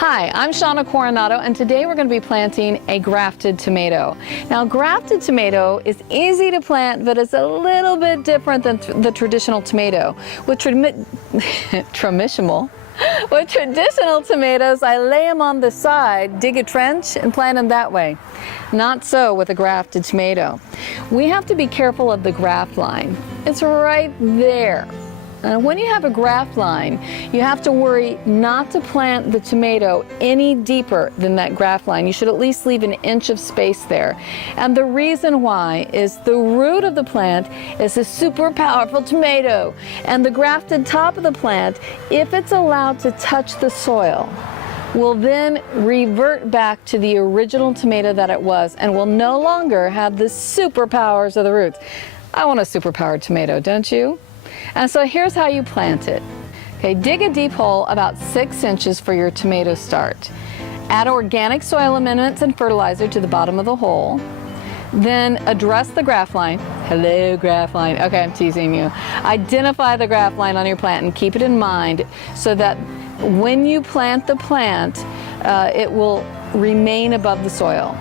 Hi, I'm Shauna Coronado, and today we're going to be planting a grafted tomato. Now, grafted tomato is easy to plant, but it's a little bit different than the traditional tomato. With traditional tomatoes, I lay them on the side, dig a trench, and plant them that way. Not so with a grafted tomato. We have to be careful of the graft line. It's right there. When you have a graft line, you have to worry not to plant the tomato any deeper than that graft line. You should at least leave an inch of space there. And the reason why is the root of the plant is a super powerful tomato. And the grafted top of the plant, if it's allowed to touch the soil, will then revert back to the original tomato that it was and will no longer have the superpowers of the roots. I want a superpowered tomato, don't you? And so here's how you plant it. Okay, dig a deep hole about 6 inches for your tomato start. Add organic soil amendments and fertilizer to the bottom of the hole. Then address the graft line. Hello, graft line. Okay, I'm teasing you. Identify the graft line on your plant and keep it in mind so that when you plant the plant, it will remain above the soil.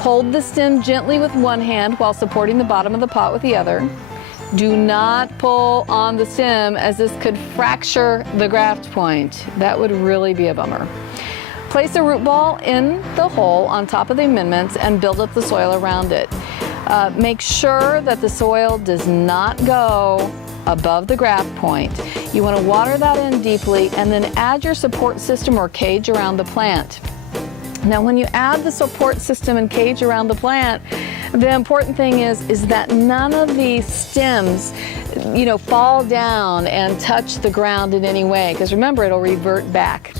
Hold the stem gently with one hand while supporting the bottom of the pot with the other. Do not pull on the stem, as this could fracture the graft point. That would really be a bummer. Place a root ball in the hole on top of the amendments and build up the soil around it. Make sure that the soil does not go above the graft point. You want to water that in deeply and then add your support system or cage around the plant. Now, when you add the support system and cage around the plant, the important thing is that none of these stems, fall down and touch the ground in any way, because remember, it'll revert back.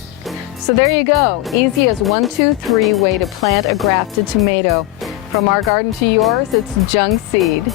So there you go. Easy as 1, 2, 3 way to plant a grafted tomato. From our garden to yours, it's junk seed.